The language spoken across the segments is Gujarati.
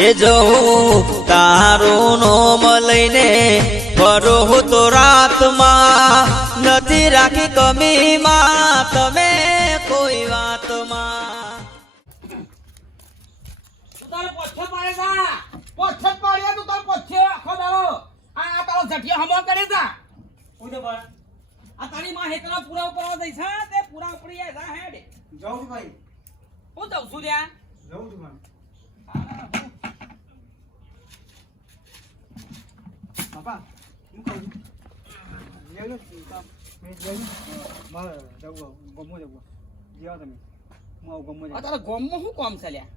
એ જવું તારું નોમ લઈને ફરો તો રાતમાં નથી રાખી કમીમાં તમે કોઈ વાતમાં. તું તારે પોછે પાડે પોછે પાડ્યા તું તારે પોછે આખો દાડો આ તારો જઠિયા હમો કરે જા ઉદે પર આ તારી માં હેતરા પૂરા ઉપર દઈ છે તે પૂરા ઉપડી જાય જા હેડ જાઉં છું ભાઈ હું જાઉં છું લ્યા જાઉં છું મને બાપા હું કહું લેલો મે જઈ માર જાવ ગમો જાવ જીવા તમે હું આવ ગમો જાવ આ તારા ગમો શું કામ છે લ્યા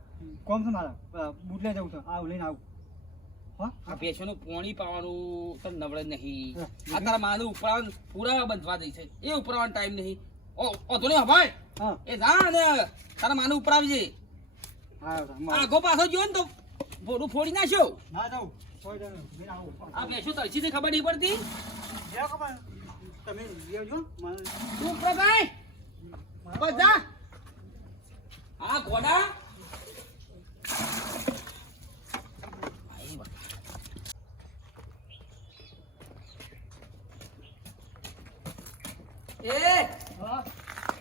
કોમ છે મારા બુટલે જાઉં છું આવ લઈને આવ આ પેશોનું પોણી પાવાનું તો નવળે નહીં આ તારા માનું ઉપરાણ પૂરા બંધવા દઈ છે એ ઉપરાવાનો ટાઈમ નહીં ઓ ધોને હભાઈ એ જા ને તારા માનું ઉપરાવજે આગો પાછો જો ને તો બોડું ફોડી નાખ્યો ના જાઉં આ પેશો તરસી થી ખબર નહીં પડતી તમે લેજો તું ઉપરો ભાઈ બસ જા આ ઘોડા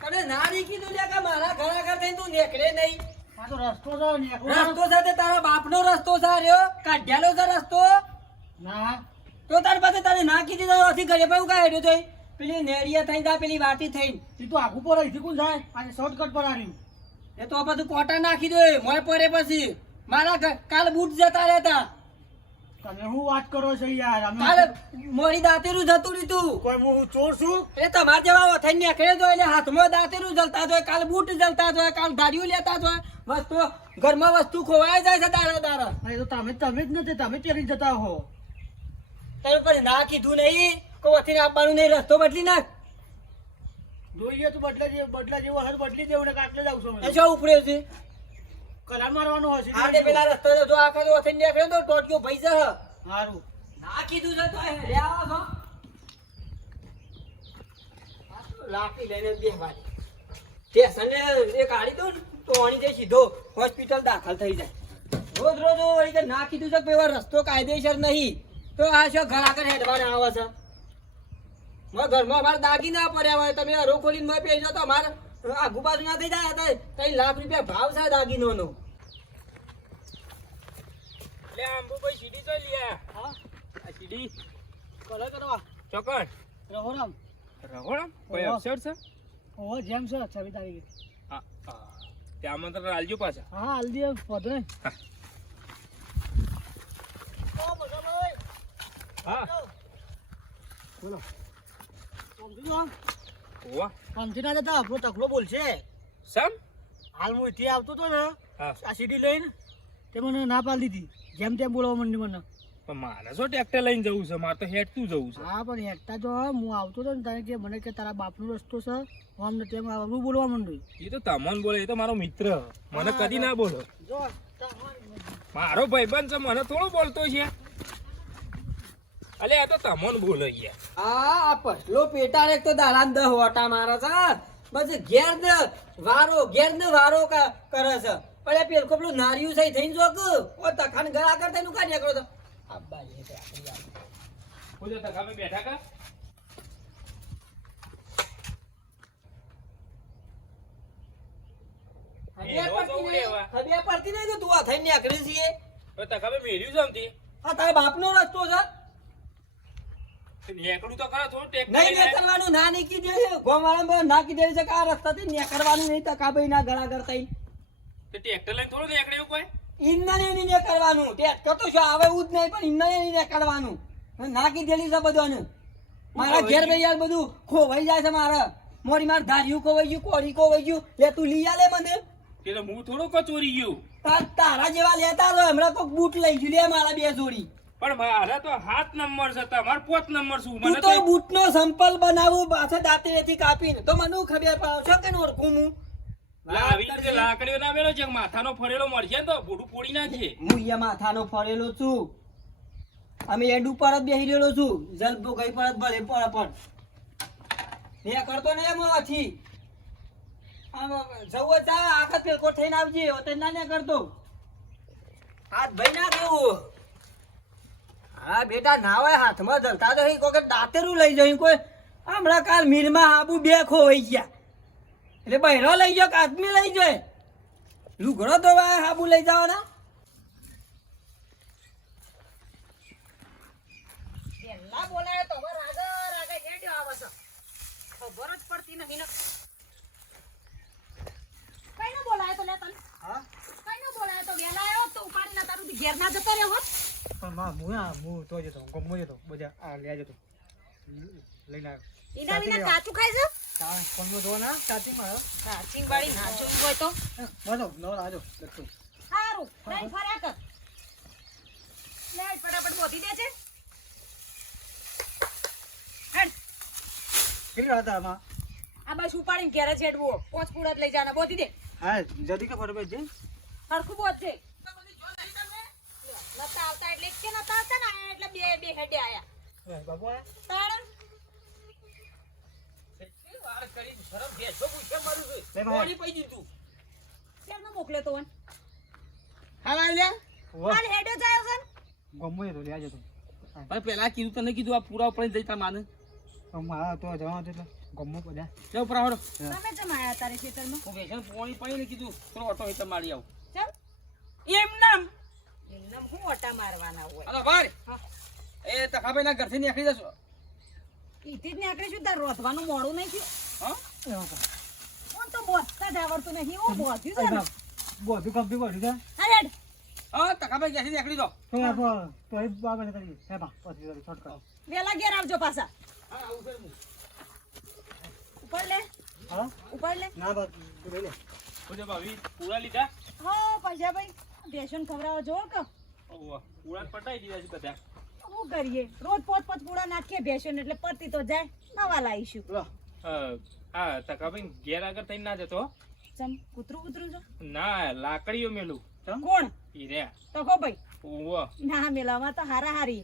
તને ના નહીં કીધું લે કે મારા ઘર આગળ થઈને તું નીકળે નહીં આ તો રસ્તો સાથે તારા બાપનો રસ્તો છે રહ્યો કાઢ્યાલો છે રસ્તો ના તો તાર પાસે તને ના કીધી તો અથી ઘરે પણ કાય હેડ્યો તોય પેલી નેડિયા થઈને જા પેલી વાટી થઈને તી તો આગુ પર અહીંથી કોણ જાય અને શોર્ટકટ પર આવ્યું એ તો બધું કોટા નાખી દે મોય પડે પછી મારા કાલ બૂટ જતા રહેતા તમે હું વાત કરો છો યાર અમે કાલે મોરી દાંતેરું જતું રીતું કોઈ હું ચોર છું એ તમાર જેવા થઈને નીકળે તો એટલે હાથમાં દાંતેરું જલતા જોય કાલ બૂટ જલતા જોય કાલ ગાડીઓ લેતા જોય વસ્તુ ઘરમાં વસ્તુ ખોવાય જાય છે દારા એ તો તમે જ નથી તમે પહેરી જતા હો તમે પણ ના કીધું નહીં કોથી આપવાનું નહીં રસ્તો બદલી નાખ જોઈએ તો બદલા જેવો હર બદલી દેવું ને કાટલે જાવ છો એ શું ઉપડ્યો છે કલા મારવાનો હશે આને પેલા રસ્તો જો આખા જો થઈને નીકળ્યો તો ટોટક્યો ભાઈ જ હારું ના કીધું છે તો લે આવો છો લાકડી લઈને બેહવાની સ્ટેશને એ કાઢી દો તો આણી જાય સીધો હોસ્પિટલ દાખલ થઈ જાય રોજ વળી કે ના કીધું છે કે એવો રસ્તો કાયદેસર નહીં તો આ શું ઘર આગળ હેડવાના આવે છે મારા ઘરમાં અમારે દાગી ના પડ્યા હોય તમે હરો ખોલીને મેં પહેરી તો અમારે આગુ બાજુ ના થઈ જાય ₹3 લાખ ભાવ છે દાગીનોનો લે આંબુ ભાઈ સીડી તો લ્યા હા આ સીડી કલર કરવા ચોકડ રહોરામ કોઈ અવસર છે ઓ જેમ છે 26 તારીખે હા ત્યાં મંત્ર આલજો પાછા હા આલજો પદે ઓ મગભાઈ હા બોલો સમજો ઓવા સમજી ના જતા આપણો તકલો બોલશે સમ હાલ હું ઇથી આવતો તો ને આ સીડી લઈને તે મને ના પાડી દીધી જેમ તેમ બોલવા મંડી મને પણ મારે શું ટ્રેક્ટર લઈને જવું છે મારે તો હેડતું જવું છે હા પણ હેડતા જો હું આવતો તો ને તારે કે મને કે તારા બાપનો રસ્તો છે આમ ને તેમ હું બોલવા મંડ્યું એ તો તમને બોલે એ તો મારો મિત્ર મને કદી ના બોલો જો મારો ભાઈબંધ છે મને થોડો બોલતો છે અલે આ તો તમને બોલે યાર આ પસલો પેટાર એક તો દાડા 10 વટા મારે છે બસ ઘેર ને વારો કરે છે પણ એ પેલ કોપલું નારિયું સહી થઈને જોક ઓ તખાન ગળા કરતા નું કાઢ્યા કરો તો આબા એ તે આપડી આવ કોજો તખામે બેઠા કા હવે પડતી નહીં તો તું આ થઈને નીકળી છીએ તો તખામે મેળ્યું જમતી હા તારા બાપનો રસ્તો છે નેકડું તો કરો થોડું ટેક નહીં નેકરવાનું ના નીકી દે ગોમાળા ના કી દે છે કે આ રસ્તાથી નેકરવાનું નહીં તકાભાઈ ના ગળા કરતા તે ટ્રેક્ટર લઈને થોડું નીકળે એવું કોઈ ઇન્ના નહીં નીકળવાનું ટ્રેક્ટર તો શું આવે એવું જ નહીં પણ ઇન્ના નહીં નીકળવાનું નાખી દેલી છે બધું મારા ઘેર ભાઈ યાર બધું ખોવાઈ જાય છે મારા મોરી માર ધાર્યું ખોવાઈ ગયું કોરી ખોવાઈ ગયું લે તું લઈ આલે મને કે તો હું થોડો કચોરી ગયું તારા જેવા લેતા તો હમણાં કોક બૂટ લઈ ગયું લે મારા 2 જોડી પણ મારા તો 7 નંબર છે તમાર 5 નંબર છું મને તો બૂટ નો સંપલ બનાવું પાછા દાંતેથી કાપીને તો મને ખબર પાડો કે ઓળખું હું લાકડીઓ ના મેલો છે માથાનો ફરેલો મળશે તો ભૂડું ફોડી નાખીએ હું અહીંયા માથાનો ફરેલો છું અમે એન્ડ ઉપર જ બેહી રહેલો છું જલબો ગઈ પર જ ભલે પણ ને કરતો ને એમાંથી આમ જવો ચા આખત પેલકો થઈને આવજે ઓતે ના ને કરતો હાથ ભાઈ ના કેવું હા બેટા ના હોય હાથમાં જલતા તો કોઈ દાંતેરું લઈ જઈ કોઈ હમણાં કાલ મીરમાં આબુ બે ખોવાઈ ગયા એટલે બહેરો લઈ ગયો કે આદમી લઈ જાય લુગડો તો હાબુ લઈ જવાના પેલા બોલાય તો હવે રાગે હેડ્યો આવે છે ખબર જ પડતી નથી ને કઈ ન બોલાય તો લે તને હા કઈ ન બોલાય તો વેલા આવ્યો તો ઉપાડી ના તારું ઘેર ના જતો રહ્યો હોત પણ હું તો જતો ગમો જતો બધા આ લે જતો લઈને આવ્યો ઈના વિના કાચું ખાય છે પણ જો ના ચાચી મારો કાચી વાળી ના જોઈ હોય તો મારો નવર આજો લખતો સારું લઈ ફર્યા કર લે ફટાફટ બોધી દે છે હેડ કેટલી વાત આમાં આ બસ ઉપાડીને ઘેર જ હેડવો પોચ પૂડા લઈ જાના બોધી દે હા જલ્દી કે ફોટો ભેજ હરખું બોધ છે નતા આવતા એટલે કે નતા આવતા ને એટલે બે હેડે આયા બાબુ આયા તાણ લે ભાઈ કેમ ન મોકલે તો વન હા લે હાલ હેડે જાય છે ગમો જતો લે જતો પણ પેલા કીધું તને કીધું આ પૂરા ઉપર જઈ તાર માને મારા તો જવાનું એટલે ગમો બધા લે ઉપર આવડો તમે જમ આયા તારે ખેતરમાં હું વેચણ પોણી પડીને કીધું તો ઓટો હિત મારી આવું ચમ એમ નામ એમનામ હું ઓટા મારવાના હોય અરે ભાઈ હા. એ તખાભાઈ ના ઘરથી નીકળી જશો ઈથી જ નીકળી છું તાર રોધવાનું મોડું નહીં થયું હા કોણ તો બોધતા જ આવડતું નહીં હું બોધ્યું છે ને બધું કમ્પ્લીટ કર્યું છે હા હેડ હા તખાભાઈ ક્યાંથી નીકળી દો તો આપો તો એ બાબા કરી હે બા પછી શોર્ટકટ વેલા ઘેર આવજો પાછા હા આવું છે હું ઉપર લે હા ઉપર લે ના બા તું લઈ લે ઓલે ભાભી પૂરા લીધા હો પૈસા ભાઈ બેસન ખવડાવો જો કે ઓવા પૂરા પટાઈ દીધા છે બધા શું કરીએ રોજ પોત પૂડા નાખીએ બેસન એટલે પરતી તો જાય નવા લાવીશું લો આ તકાભાઈ ઘેર આગળ થઈને ના જતો ચમ કૂતરું છો ના લાકડીઓ મેલું કોણ ઈ રે તો કો ભાઈ ઓવો ના મેલામાં તો હારા હારી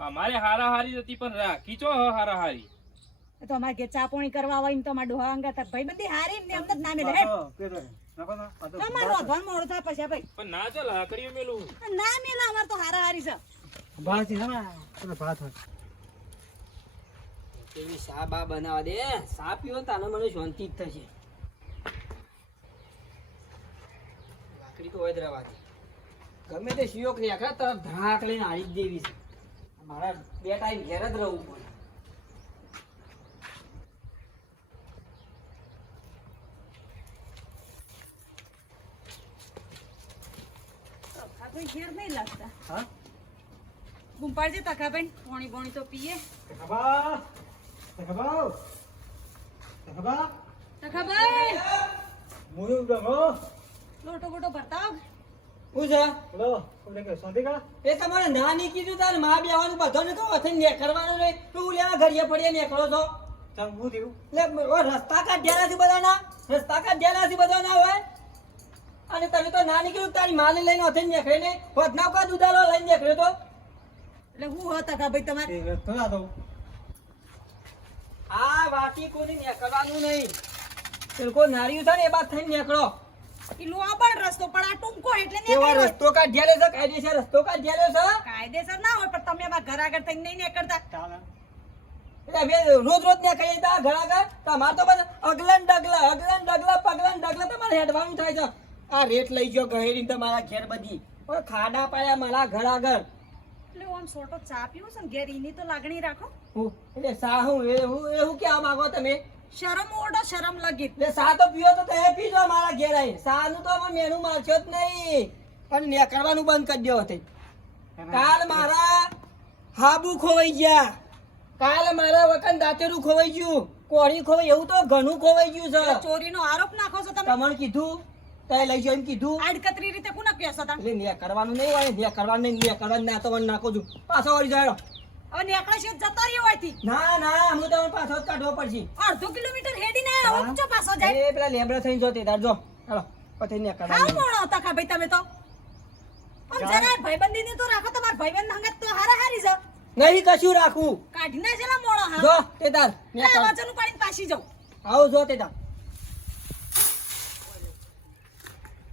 અમારે હારા હારી હતી પણ રાખી ચો હારા હારી તો અમારે કે ચા પાણી કરવા હોય ને તો અમારા ડોહા અંગા ભાઈ બધી હારી ને એમ જ ના મેલે હેડ પેલો નાખો ના આ તો તમારે રોધવાનું મોડું થાય પછી ભાઈ પણ ના ચાલ લાકડીઓ મેલું ના મેલા અમારે તો હારા હારી છે ભાત છે ને તમે ભાત હોય એવી શા બા બનાવા દે શા પીવો તાને મને શાંતિ જ થશે લાકડી તો હોય જ રહેવા દે ગમે તે શિયોક ને આખા તરફ ધડાક લઈને હારી જ દેવી છે મારા બે ટાઈમ ઘેર જ રહેવું પડે તખાભાઈ ઘેર નહીં લાગતા હા ગુંપાડજે તખાભાઈ પાણી બોણી તો પીએ તખબા તખબા તખબા તખાભાઈ મુયું ડંગો લોટો બોટો ભરતા આવ. શું છે લો ઓલે કે શાંતિ કા એ તમારે ના નહીં કીધું તારે માં બેવાનું બધો ને કહો અથે નેકરવાનું નહીં તું લેવા ઘડીએ ફળીએ નેકરો છો ચાલ હું થયું એટલે ઓ રસ્તા કાઢ્યા નથી બધાના રસ્તા કાઢ્યા નથી બધાના હોય અને તમે તો ના નીકળ્યું તારી માલ લઈને અથે નેકરે ને વધના કા દુધાલો લઈને નેકર્યો તો એટલે હું હો તખાભાઈ તમારે એ તો ના દઉં આ વાટી કોની નેકરવાનું નહીં પેલકો નારિયું થાય ને એ બાદ થઈને નેકરો ઈ લોબડ રસ્તો પણ આ ટૂંકો એટલે એવા નીકળ્યો. રસ્તો કાઢ્યા છે કાયદેસર રસ્તો કાઢ્યા છે કાયદેસર ના હોય પણ તમે આમાં ઘર આગળ થઈને નહીં નીકળતા ચાલ એટલે હવે રોજ રોજ ને કહીએ તા ઘર આગળ તમારે તો બસ અગલન ડગલા પગલન ડગલા તમારે હેડવાનું થાય છે આ રેટ લઈ ગયો ગહેરી તમારા ઘેર બધી પણ ખાડા પાડ્યા મારા ઘર આગળ એટલે આમ સોટો ચા પીવો છે ને ઘેર ઈની તો લાગણી રાખો હું એટલે સા હું એવું કેવા માંગો તમે શરમ ઓડો શરમ લગી એટલે સા તો પીવો તો તમે પીજો મારા ઘેર આવીને સા નું તો અમે મેનુ મારશો જ નહીં પણ નીકળવાનું બંધ કરી દો હતી કાલ મારા હાબુ ખોવાઈ ગયા કાલ મારા વખત દાંતેરું ખોવાઈ ગયું કોળી ખોવાઈ એવું તો ઘણું ખોવાઈ ગયું છે ચોરીનો આરોપ નાખો છો તમે તમને કીધું તે લઈ જાવ એમ કીધું આડકતરી રીતે કોને કહો છો તમે એટલે ને કરવાનું નહીં હોય ને કરવાનું નહીં ને કરવાનું ના તો મને નાખો છું પાછો વળી જાય હવે નીકળે છે જતો રહ્યો હોયથી ના હું તમને પાછો જ કાઢવો પડશે અડધો કિલોમીટર હેડીને આવ્યો ઊંચો પાછો જાય એ પેલા લેબડા થઈને જોતી તાર જો ચાલો પછી ને હાવ કરવાનું મોણો હતા કા ભાઈ તમે તો આમ જરા ભાઈબંધીને તો રાખો તમાર ભાઈબંધ હંગત તો હારા હારી છે નહીં કશું રાખવું કાઢી ના જલા મોણો હા જો તે તાર ને ના કર. વચન ઉપાડીને પાછી જાઉં આવો જો તે તાર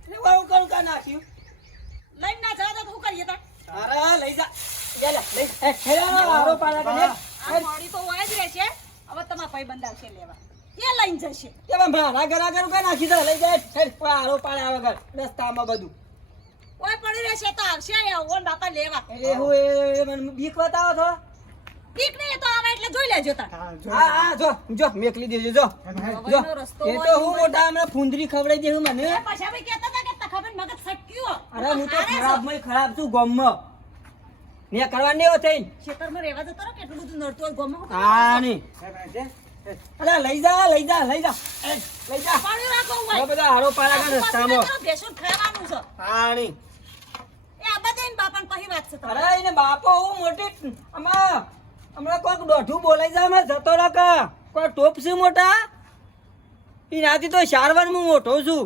એટલે હું કરું કા નાખ્યું લઈને ના જાવ તો હું એ ખેલા હારો પાડા કરે આ મોડી તો હોય જ રહેશે. હવે તમારા ભાઈબંધ આવશે લેવા. એ લઈને જશે. કે મારા ઘરા ઘર કઈ નાખી દે લઈ જાય ખેલ હારો પાડ્યા વગર રસ્તામાં બધું કોઈ પડી રહેશે તો આવશે ઓન બાપા લેવા. એટલે હું એ મને બીક બતાવો છો ઠીક નહીં એ તો આવે એટલે જોઈ લેજો તાર. હા હા જો મેકલી દેજો જો જો હવેનો રસ્તો એ તો હું મોટા હમણાં ફૂંદરી ખવડાવી દેવું મને એ પાછા ભાઈ કહેતા હતા કે તખાબેન મગજ સટક્યું. અરે હું તો ખરાબ છું ગોમમાં ને કરવા નહીં હો થઈને ખેતરમાં રહેવા જતો રહો કેટલું બધું નડતું હોય ગોમાં. હા નહીં અરે લઈ જા એ, લઈ જા પાણી રાખો હોય. આ બધા હારો પાડા કરે રસ્તામાં બેસું ખાવાનું છે. હા નહીં એ આ બધા એને બાપાને પછી વાત છે તમારે. અરે એને બાપો હું મોટી આમાં હમણાં કોઈક દોઢું બોલાઈ જાય માં જતો રકા કોઈ ટોપ છે મોટા એનાથી તો સારવાર હું મોટો છું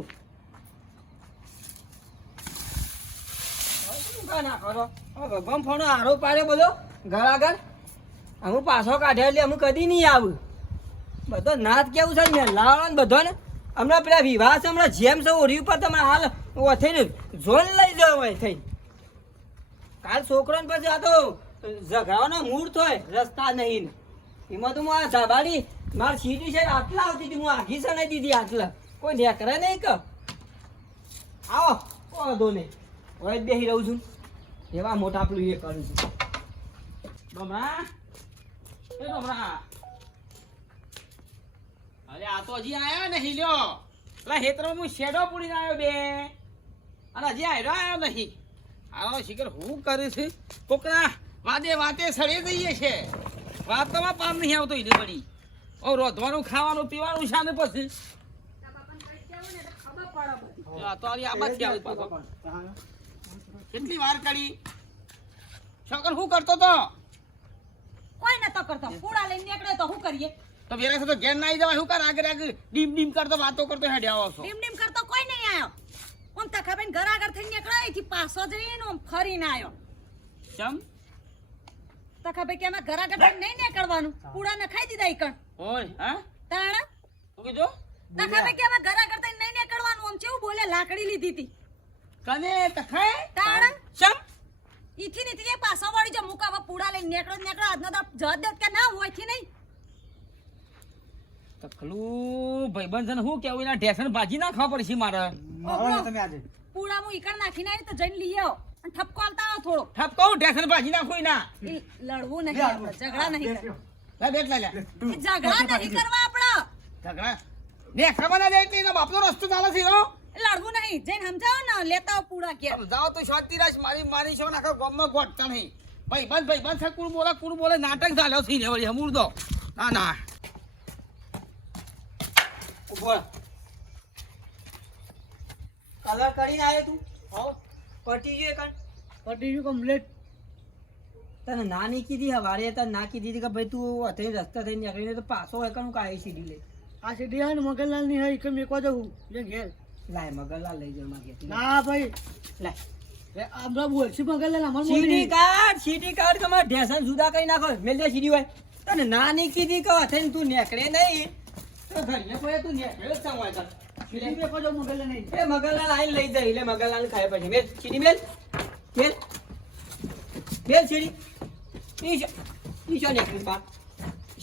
ભગવાન ફોનો હારો પાડ્યો બધો ઘર આગળ અમુક પાછો કાઢ્યા એટલે અમુક કદી નહીં આવું બધો નાથ કેવું છે ને લાવવાનું બધો ને હમણાં પેલા વિવાહ છે હમણાં જેમ છે ઓરી ઉપર તમે હાલ થઈને ઝોન લઈ જાવ હોય થઈને કાલ છોકરાને પછી આ તો ઝઘડાવાનો મૂડ થાય રસ્તા નહીં ને એમાં તો હું આ ધાબાડી મારી સીટી છે આટલા આવતી હતી હું આઘી સણાઈ દીધી આટલા કોઈ નેકરે નહીં કે આવો કોઈ વાંધો નહીં હવે જ બેસી રહું છું એવા મોટા આપણું એ કરું છું ગમરા એ ગમરા અરે આ તો હજી આયો નહીં લ્યો પેલા હેતરમાં હું શેડો પૂડીને આવ્યો બે અને હજી આવ્યો નહીં આવો શિખર હું કરે છે કોકના વાતે સડે જઈએ છે વાતમાં પાર નહીં આવતો એને પડી ઓ રોધવાનું ખાવાનું પીવાનું શાને પછી આ તો આ બાજુ આવે પાછો કેટલી વાર કરી શંકર શું કરતો તો કોઈ નતો કરતો કુડા લઈને નીકળે તો શું કરીએ. તો વેરા તો ઘેર ના આવી જવાય શું કર આગળ ડીમ કરતો વાતો કરતો હેડ્યા આવો છો ડીમ કરતો કોઈ નહીં આવ્યો. ઓમ તખાબેન ઘર આગળ થઈને નીકળ્યો અહીંથી પાછો જઈને ઓમ ફરીને આવ્યો. ચમ તખાબેન કે અમે ઘર આગળ થઈને નહીં નીકળવાનું કુડા ન ખાઈ દીધા ઈકણ ઓય હા તાણ શું કીધું તખાબેન કે અમે ઘર આગળ થઈને નહીં નીકળવાનું આમ કેવું બોલે લાકડી લીધી હતી કને તખાય તાણ ચમ ઈથી નીથી એ પાછો વળી જો મુકાવા પૂડા લઈને નીકળો આજનો તો જજ દેત કે ના હોય થી નહીં. તકલું ભાઈબંધ છે ને શું કેવું એના ઢેસણ ભાજી ના ખાવા પડશે મારે પૂડા હું ઈકણ નાખીને આવી તો જઈને લઈ આવો અને ઠપકો આલતા આવો થોડો. ઠપકો ઢેસણ ભાજી નાખું એના ઈ લડવું નહીં આપણે, ઝઘડા નહીં કરવા. લે બેટ લે એ ઝઘડા નહીં કરવા આપણે. ઝઘડા ને ખબર ના દે એટલે એનો બાપનો રસ્તો ચાલે છે એનો લડવું નહીં જઈને સમજાવો ને લેતા આવો પૂડા કે જાઓ તો શાંતિ રાખ મારી છો આખા ગામમાં ગોઠતા નહીં ભાઈબંધ છે કુણ બોલે નાટક ચાલ્યો છે ને વળી હમુર દો ના ઉભો કલર કરીને આવ્યો તું પટી ગયો કણ પટી ગયું કમ્પ્લીટ. તને ના નહીં કીધી હવારે તને ના કીધી કે ભાઈ તું અથઈ રસ્તા થઈને નીકળીને તો પાછો હોય કણ કાંઈ સીડી લે આ સીધી આવે ને મગનલાલ ની હોય કે મેકવા જવું જે ઘેર. લાય મગરલાલ લઈ જાવ માગે ના ભાઈ લાય હમણાં બોલશી મગનલાલ અમાર સીટી કાર્ડ તમારે ઢેસણ જુદા કરી નાખો મેલ દે સીડી હોય તને ના નહીં કીધી કે અથઈને તું નીકળે નહીં તો ઘરે કોઈ તું નીકળે જ હોય તને સીધી મેકવા જવું મગનલાલ નહીં. એ મગરલાલ આઈને લઈ જાય એટલે મગરલાલ ખાય પછી મેલ સીડી મેલ સીડી નીચો નીકળી બા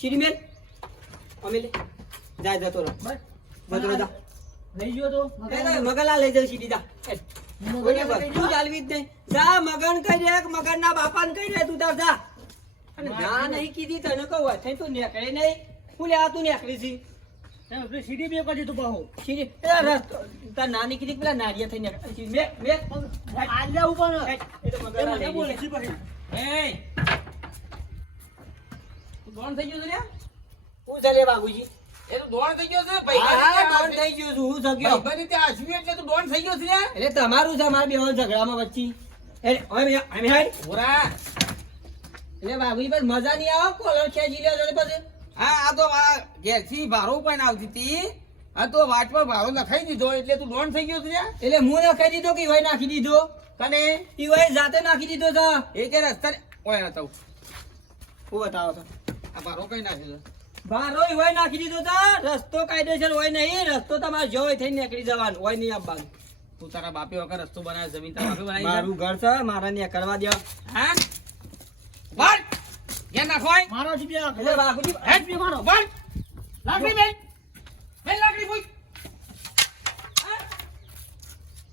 સીડી મેલ અમે લે જાય જતો રહો બસ બધો જા લઈ ગયો તો મગરલાલ લઈ જાય સીડી જા તું ચાલવી જ નહીં જા મગન કહી દે મગન ના બાપા ને કહી દે તું તાર જા અને ના નહીં કીધી તને કહું થઈ તું નીકળે નહીં હું લે તું નીકળી છી આપણે સીધી મેકવા જતું પાહો સીડી રસ્તો તાર નાની કીધી પેલા નારિયા થઈ નીકળી મે મે આલ્યા ઉપર એ તો મગરલાલ લઈ બોલે જાય. છે પછી એ તું દોણ થઈ ગયો છે લ્યા હું ચાલે બાબુજી એ તો દોણ થઈ ગયો છે હા ડોન થઈ ગયું છું હું સગ્યો ભાઈબંધ તે આશવી એટલે તું દોણ થઈ ગયો છે લ્યા એટલે તમારું છે મારા બે ઝઘડામાં વચ્ચે એટલે અમે હાડ ઓરા એટલે બાબુજી બસ મજા નહીં આવે કોલર ખેંચી લ્યો છો પછી હા આ તો મારા ઘેરથી ભારો પણ આવતી હતી આ તો વાટ પર ભારો નખાઈ દીધો એટલે તું દોણ થઈ ગયો છે લ્યા એટલે હું નાખી દીધો કે ઈવાય નાખી દીધો કને ઈવાય જાતે નાખી દીધો છે એ કે રસ્તા ઓય નતો હું બતાવો તો આ ભારો કઈ નાખ્યો છે બારો ઈવાય નાખી દીધો છે રસ્તો કાયદેસર હોય નહીં રસ્તો તમારે જો હોય થઈને નીકળી જવાનું હોય નહીં આવવાનું તું તારા બાપે વખત રસ્તો બનાવે જમીન તારા બાપે બનાવી મારું ઘર છે મારા ને કરવા દો હા વાત ઘેર નાખવાય એટલે વાઘુજી હેડ બે મારો બોલ લાકડી બેન બેન લાકડી ફૂક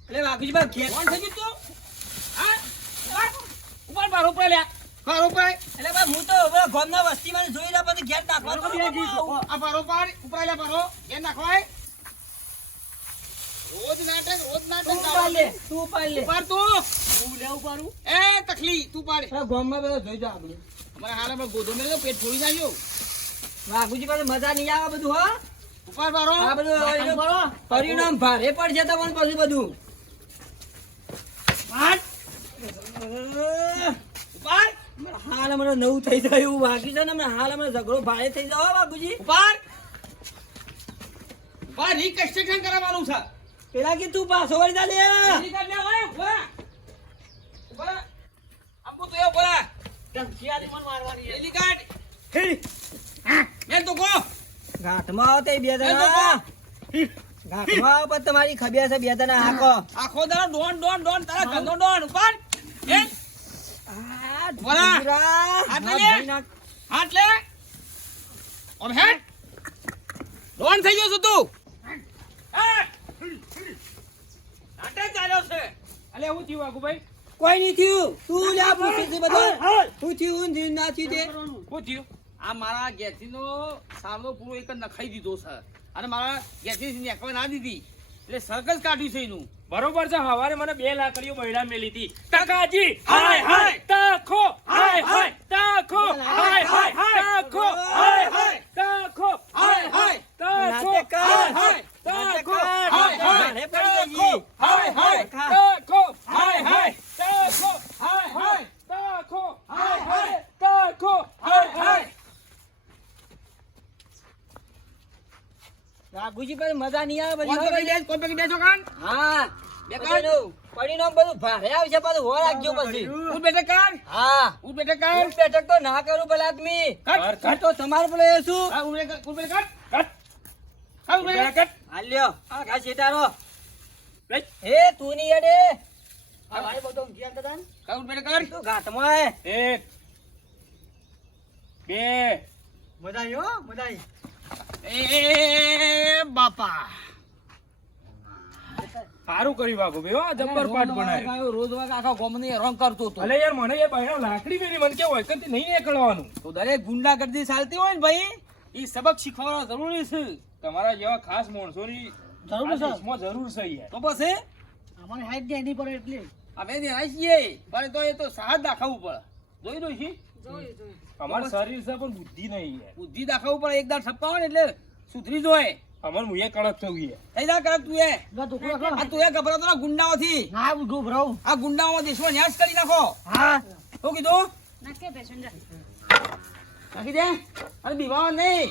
એટલે વાઘુજી ભાઈ ઘેર કોણ થઈ ગયું તું હા ઉપર બાર ઉપર લે બાર ઉપર એટલે ભાઈ હું તો પેલા ગામના વસ્તીમાં જોઈ રહ્યા પછી ઘેર નાખવાનું આ બાર ઉપર ઉપર લે બારો ઘેર નાખવાય રોજ નાટક તું પાડ લે ઉપર તું એ તકલી તું પાડ ગામમાં પેલો જોઈ જાઓ આપણે મને હાલ અમે ગોધો મેળ્યો પેટ ફોડી જાયો વાઘુજી પાસે મજા નહીં આવે બધું હો ઉપર બારો આ બધું પરિણામ ભારે પડશે તમને પછી બધું ઉપર હાલ હમણાં નવું થઈ જાય એવું બાકી છે ને હમણાં હાલ હમણાં ઝઘડો ભારે થઈ જાવ બાપુજી ઉપર ઉપર રિકન્સ્ટ્રક્શન કરાવવાનું છે પેલા કે તું પાછો વળી જા લે જલ્દી કર લે ઓય ઉપર ઉપર આપો તો એ ઉપર જલ્દી કાઢ મેં તો કો ઘાટમાં આવો તે બે જણા ઘાટમાં આવો પણ તમારી ખબર છે બે જણા હાકો આખો દાડો ડોન ડોન ડોન તારા ગંદો ડોન ઉપર એ હાથ લે હાથ લે ઓમ હેડ ડોન થઈ ગયો છું તું નાટક ચાલ્યો છે અલે હું થયું વાઘુભાઈ કોઈ નહીં થયું તું લ્યા પૂછી છે બધું શું થયું ને ના થયું તે શું થયું આ મારા ગેસીનો સામનો પૂરો એક જ નખાઈ દીધો છે અને મારા ગેસી નેકવા ના દીધી એટલે સર્કસ કાઢ્યું છે એનું બરોબર છે હવારે મને 2 લાકડીઓ બૈડા મેલી હતી ટકાજી હાય હાય તખો હાય હાય તખો હાય હાય તખો હાય હાય તખો હાય હાય તખો હાય હાય તખો હાય હાય તખો હાય હાય તખો હાય હાય તખો હાય હાય તખો હાય હાય તખો હાય હાય વાઘુજી પાસે મજા નહીં આવે કોણ પકડી દે કોણ પકડી દેજો કાન હા બે પરિણામ બધું ભારે આવશે પાછું હો રાખજો પછી ઉઠ બેટે કાન હા ઉઠ બેટે કાન હું બેઠક તો ના કરું પેલા આદમી કટ તો તમારે પેલો એ શું આ ઉઠ બેટે કટ કટ આ ઉઠ બેટે કટ હાલ્યો આ ઘા શેટારો એ તું નહીં અડે આ ભાઈ બધો ઘેર કદાન કા ઉઠ બેટે કટ તું ઘાટમાં હે 1 2 મજા આવી હો મજા આવી એ બાપા સારું કર્યું વાઘુભાઈ હો જબ્બર પાઠ બનાવ્યો રોજ વાગ આખા ગોમને હેરાન કરતો હતો અલે યાર મને એ બહેનો લાકડી મેરી મને કે હોય કે નહીં નીકળવાનું તો દરેક ગુંડાગર્દી ચાલતી હોય ને ભાઈ એ સબક શીખવાનો જરૂરી છે તમારા જેવા ખાસ માણસોની જરૂર છે. આ દેશમાં જરૂર છે યાર તો પછી અમારે હાઈટ દે નહીં પડે એટલે અમે દેખાય છીએ પણ તો એ તો સાહસ દાખવવું પડે જોઈ દો છી અમારું શરીર છે પણ બુદ્ધિ નહીં યાર બુદ્ધિ દાખવવું પડે એક દાડ છપ્પા હોય ને એટલે સુધરી જોય અમાર મુએ કડક થવું યાર થઈ જા કરક તું એ આ તું એ ગભરાતો ના ગુંડાઓથી ના ઉભો ભરાવ આ ગુંડાઓ દેશમાં ન્યાસ કરી નાખો હા શું કીધું નાખે પેસેન્જર નાખી દે અરે બીવા નહીં